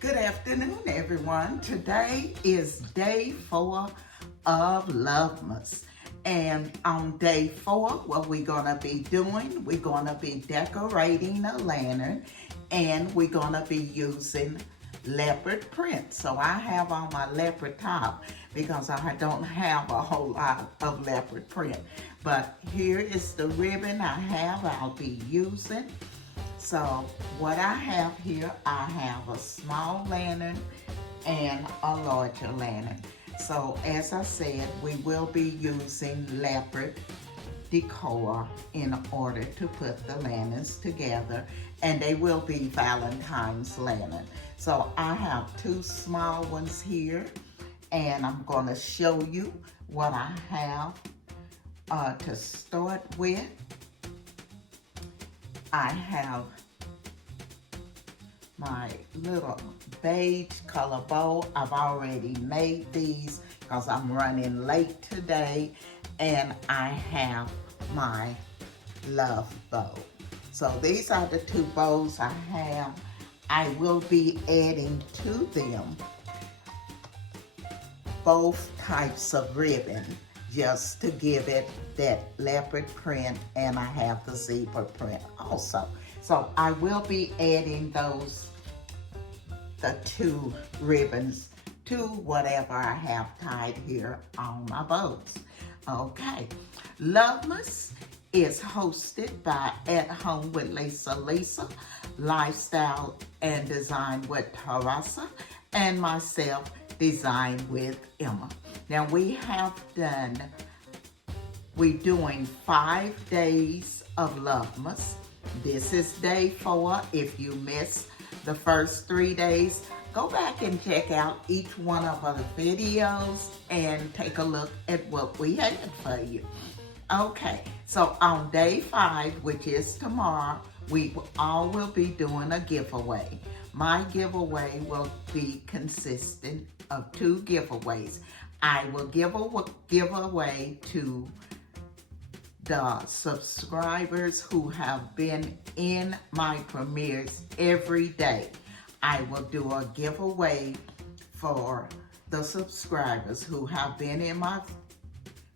Good afternoon, everyone. Today is day 4 of Lovemas. And on day 4, what we're going to be doing, we're going to be decorating a lantern and we're going to be using leopard print. So I have on my leopard top because I don't have a whole lot of leopard print. But here is the ribbon I'll be using. So what I have here, I have a small lantern and a larger lantern. So as I said, we will be using leopard decor in order to put the lanterns together, and they will be Valentine's lantern. So I have 2 small ones here, and I'm going to show you what I have to start with. I have my little beige color bow. I've already made these because I'm running late today, and I have my love bow. So these are the 2 bows I have. I will be adding to them both types of ribbon just to give it that leopard print, and I have the zebra print also. So I will be adding the 2 ribbons to whatever I have tied here on my bows. Okay, Lovemas is hosted by At Home with Lisa, Lifestyle and Design with Teresa, and myself, Design with Emma. Now we're doing 5 days of Lovemas. This is day 4. If you missed the first 3 days, go back and check out each one of our videos and take a look at what we had for you. Okay, so on day 5, which is tomorrow, we all will be doing a giveaway. My giveaway will be consistent of 2 giveaways. I will give away to the subscribers who have been in my premieres every day. I will do a giveaway for the subscribers who have been in my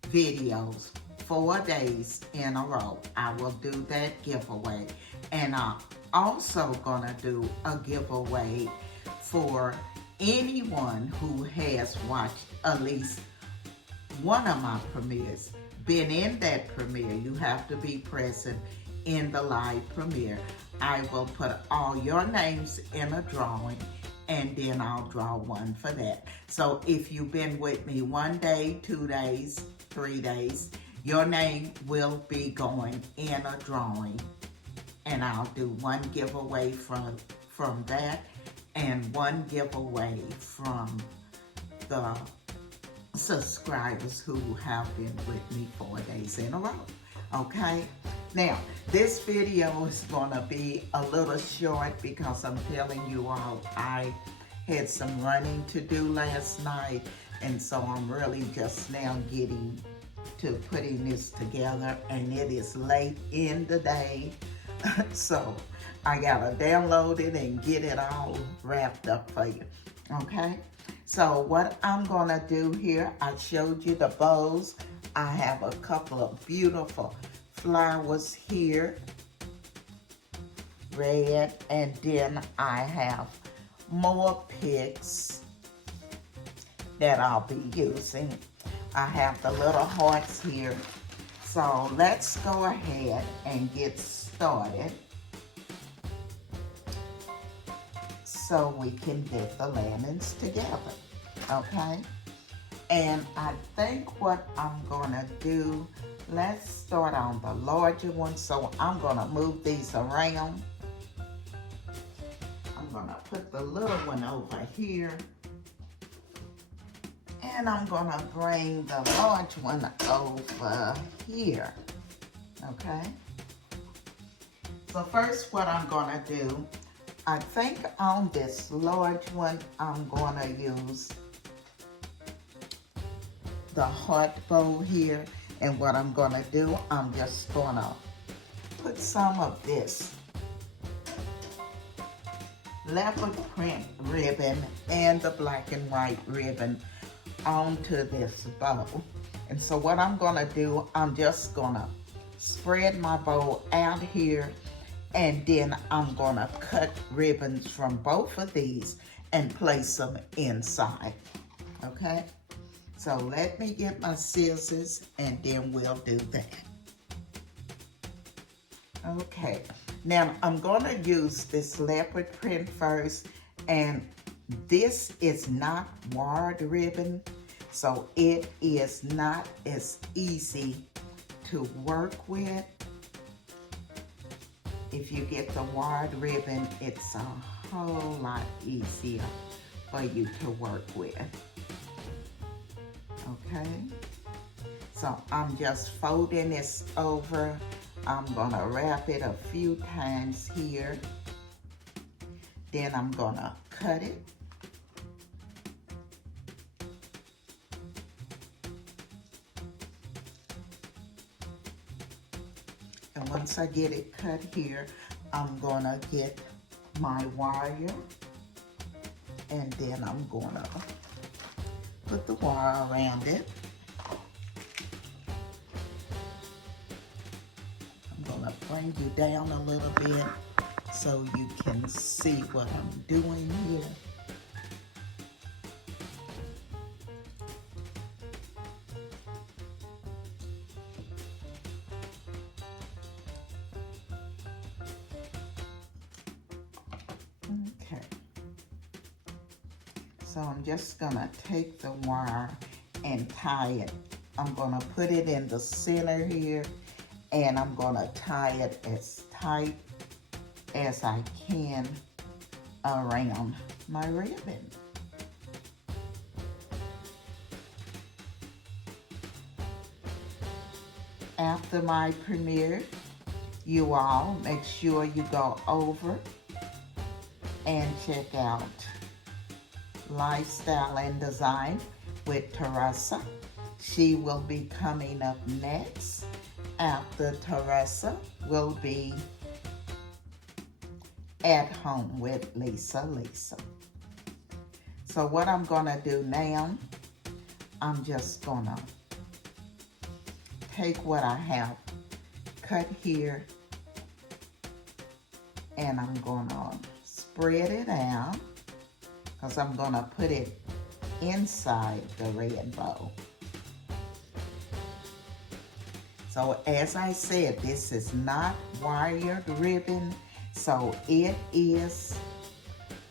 videos 4 days in a row. I will do that giveaway. And I'm also gonna do a giveaway for anyone who has watched at least one of my premieres, been in that premiere. You have to be present in the live premiere. I will put all your names in a drawing, and then I'll draw one for that. So if you've been with me 1 day, 2 days, 3 days, your name will be going in a drawing, and I'll do 1 giveaway from that and 1 giveaway from the subscribers who have been with me 4 days in a row. Okay, now this video is gonna be a little short because I'm telling you all, I had some running to do last night, and so I'm really just now getting to putting this together, and it is late in the day. So I gotta download it and get it all wrapped up for you. Okay, so what I'm gonna do here, I showed you the bows. I have a couple of beautiful flowers here, red, and then I have more picks that I'll be using. I have the little hearts here. So let's go ahead and get started so we can get the lanterns together, okay? And I think what I'm gonna do, let's start on the larger one. So I'm gonna move these around. I'm gonna put the little one over here, and I'm gonna bring the large one over here, okay? So first what I'm gonna do, I think on this large one, I'm gonna use the heart bow here. And what I'm gonna do, I'm just gonna put some of this leopard print ribbon and the black and white ribbon onto this bow. And so what I'm gonna do, I'm just gonna spread my bow out here, and then I'm gonna cut ribbons from both of these and place them inside, okay? So let me get my scissors and then we'll do that. Okay, now I'm gonna use this leopard print first, and this is not wired ribbon, so it is not as easy to work with. If you get the wired ribbon, it's a whole lot easier for you to work with. Okay, so I'm just folding this over. I'm gonna wrap it a few times here. Then I'm gonna cut it. And once I get it cut here, I'm gonna get my wire, and then I'm gonna put the wire around it. I'm gonna bring you down a little bit so you can see what I'm doing here. Okay, so I'm just gonna take the wire and tie it. I'm gonna put it in the center here, and I'm gonna tie it as tight as I can around my ribbon. After my premiere, you all make sure you go over and check out Lifestyle and Design with Teresa. She will be coming up next. After Teresa will be At Home with Lisa. So what I'm gonna do now, I'm just gonna take what I have cut here, and I'm gonna spread it out, because I'm gonna put it inside the red bow. So as I said, this is not wired ribbon, so it is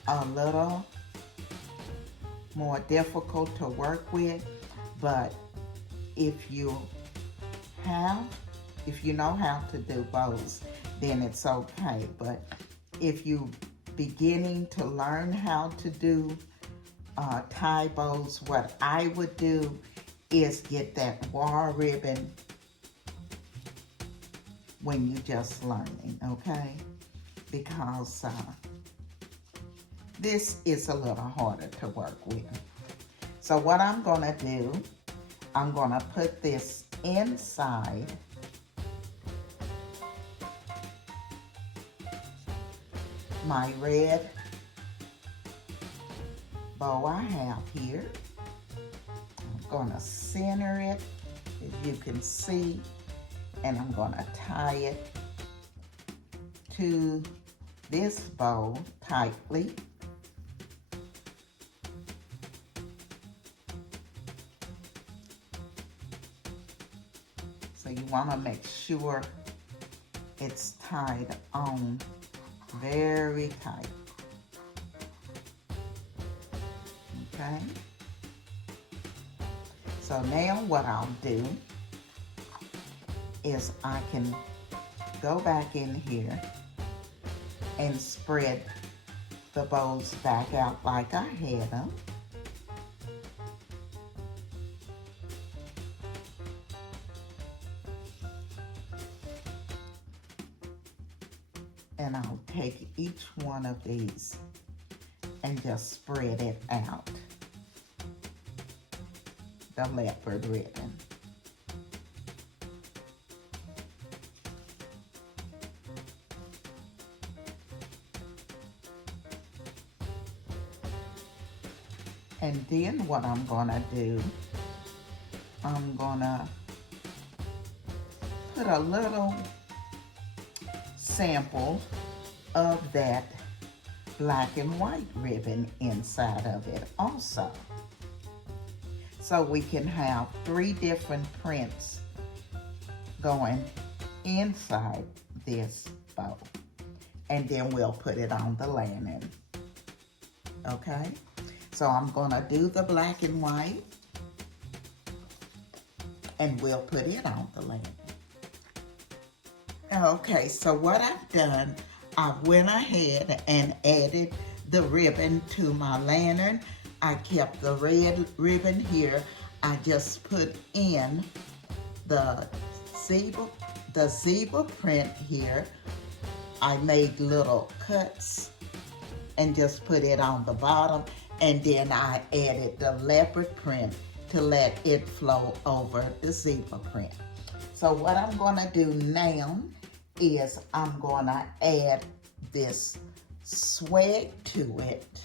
a little more difficult to work with, but if you know how to do bows, then it's okay. But if you beginning to learn how to do tie bows, what I would do is get that wire ribbon when you just learning, okay? Because this is a little harder to work with. So what I'm gonna do, I'm gonna put this inside my red bow I have here. I'm gonna center it, as you can see, and I'm gonna tie it to this bow tightly. So you wanna make sure it's tied on very tight. Okay? So now what I'll do is I can go back in here and spread the bows back out like I had them. And I'll take each one of these and just spread it out. The leopard ribbon. And then what I'm gonna do, I'm gonna put a little sample of that black and white ribbon inside of it also. So we can have 3 different prints going inside this bow. And then we'll put it on the lanyard. Okay? So I'm gonna do the black and white, and we'll put it on the lanyard. Okay, so what I've done, I went ahead and added the ribbon to my lantern. I kept the red ribbon here. I just put in the zebra print here. I made little cuts and just put it on the bottom, and then I added the leopard print to let it flow over the zebra print. So what I'm gonna do now is I'm gonna add this swag to it.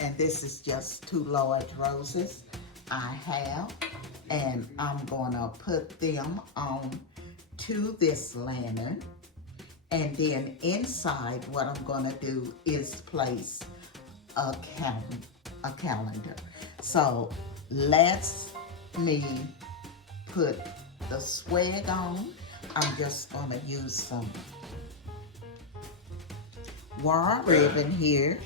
And this is just 2 large roses I have, and I'm gonna put them on to this lantern. And then inside, what I'm gonna do is place a calendar. So let me put the swag on. I'm just gonna use some wire ribbon here.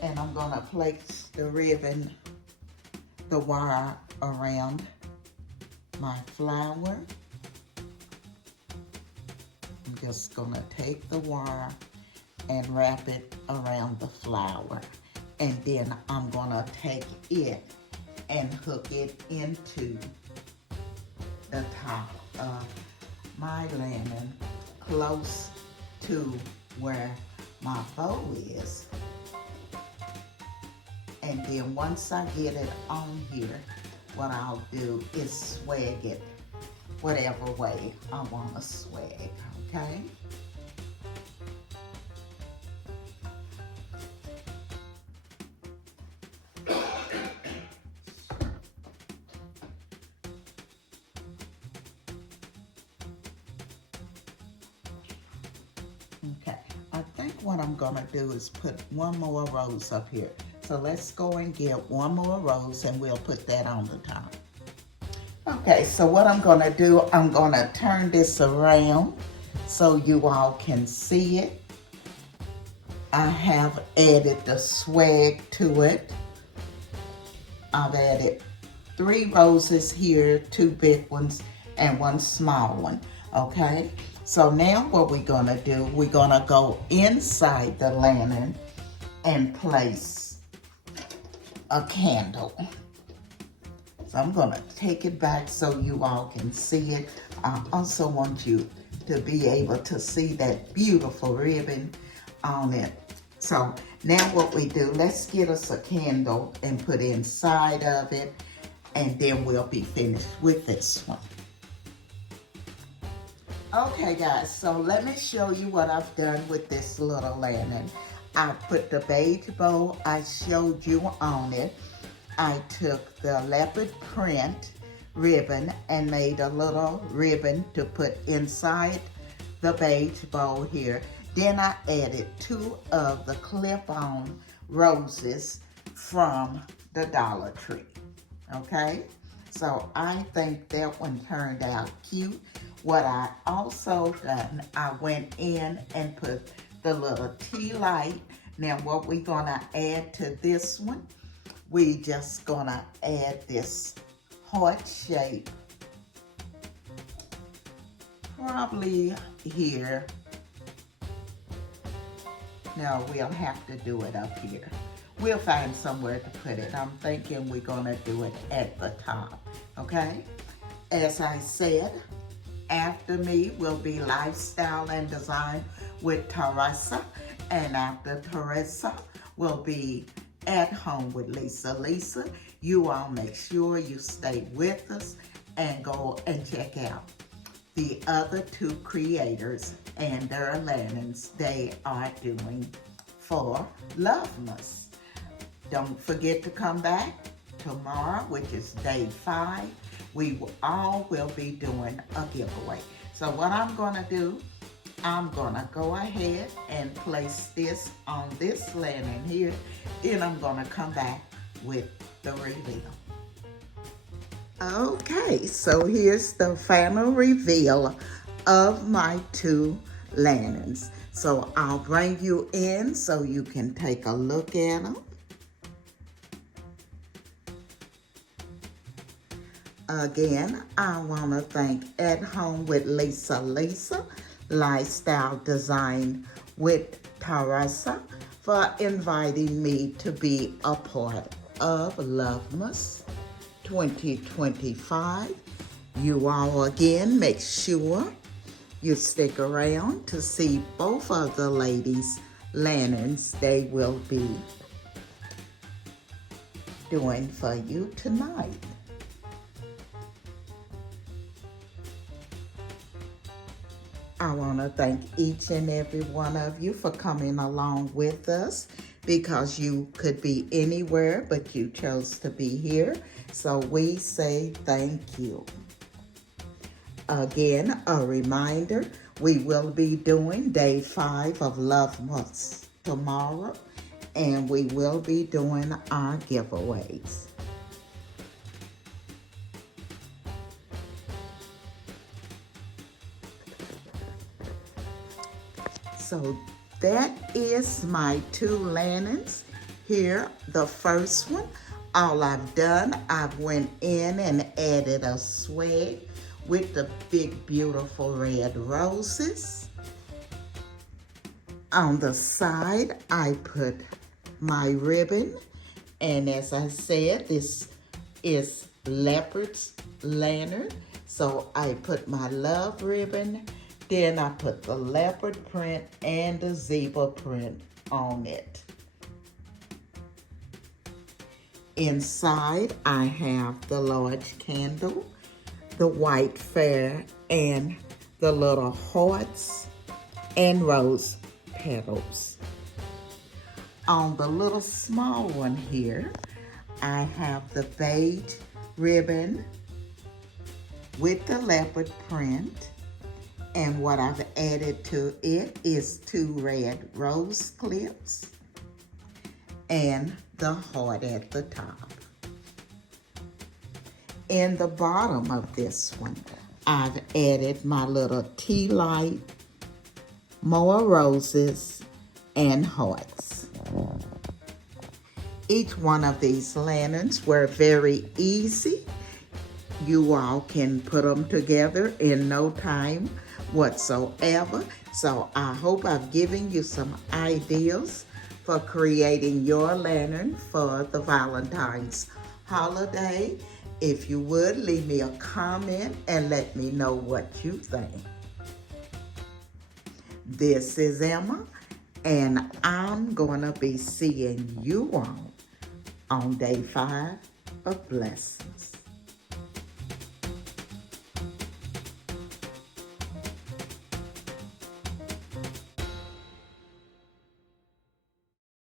And I'm gonna place the ribbon, the wire around my flower. I'm just gonna take the wire and wrap it around the flower. And then I'm gonna take it and hook it into the top of my lantern, close to where my bow is. And then once I get it on here, what I'll do is swag it whatever way I want to swag, okay? Okay, I think what I'm gonna do is put 1 more rose up here. So let's go and get 1 more rose and we'll put that on the top. Okay, so what I'm gonna do, I'm gonna turn this around so you all can see it. I have added the swag to it. I've added 3 roses here, 2 big ones and 1 small one, okay? So now what we're gonna do, we're gonna go inside the lantern and place a candle. So I'm gonna take it back so you all can see it. I also want you to be able to see that beautiful ribbon on it. So now what we do, let's get us a candle and put inside of it, and then we'll be finished with this one. Okay guys, so let me show you what I've done with this little lantern. I put the beige bow I showed you on it. I took the leopard print ribbon and made a little ribbon to put inside the beige bow here. Then I added 2 of the clip-on roses from the Dollar Tree, okay? So I think that one turned out cute. What I also done, I went in and put the little tea light. Now what we're gonna add to this one, we just gonna add this heart shape, probably here. No, we'll have to do it up here. We'll find somewhere to put it. I'm thinking we're gonna do it at the top, okay? As I said, after me will be Lifestyle and Design with Teresa, and after Teresa will be At Home with Lisa. Lisa, you all make sure you stay with us and go and check out the other 2 creators and their lanterns they are doing for Lovemas. Don't forget to come back tomorrow, which is day 5. We all will be doing a giveaway. So what I'm gonna do, I'm gonna go ahead and place this on this lantern here, and I'm gonna come back with the reveal. Okay, so here's the final reveal of my 2 lanterns. So I'll bring you in so you can take a look at them. Again, I want to thank At Home with Lisa Lifestyle Design with Teresa for inviting me to be a part of Lovemas 2025. You all again, make sure you stick around to see both of the ladies' lanterns they will be doing for you tonight. I want to thank each and every one of you for coming along with us, because you could be anywhere, but you chose to be here. So we say thank you. Again, a reminder, we will be doing day 5 of Lovemas tomorrow, and we will be doing our giveaways. So that is my 2 lanterns. Here, the first one, all I've done, I've went in and added a swag with the big, beautiful red roses. On the side, I put my ribbon. And as I said, this is Leopard's lantern. So I put my love ribbon. Then I put the leopard print and the zebra print on it. Inside, I have the large candle, the white fair, and the little hearts and rose petals. On the little small one here, I have the beige ribbon with the leopard print. And what I've added to it is 2 red rose clips and the heart at the top. In the bottom of this one, I've added my little tea light, more roses, and hearts. Each one of these lanterns were very easy. You all can put them together in no time whatsoever. So I hope I've given you some ideas for creating your lantern for the Valentine's holiday. If you would, leave me a comment and let me know what you think. This is Emma, and I'm gonna be seeing you all on day 5 of Blessings.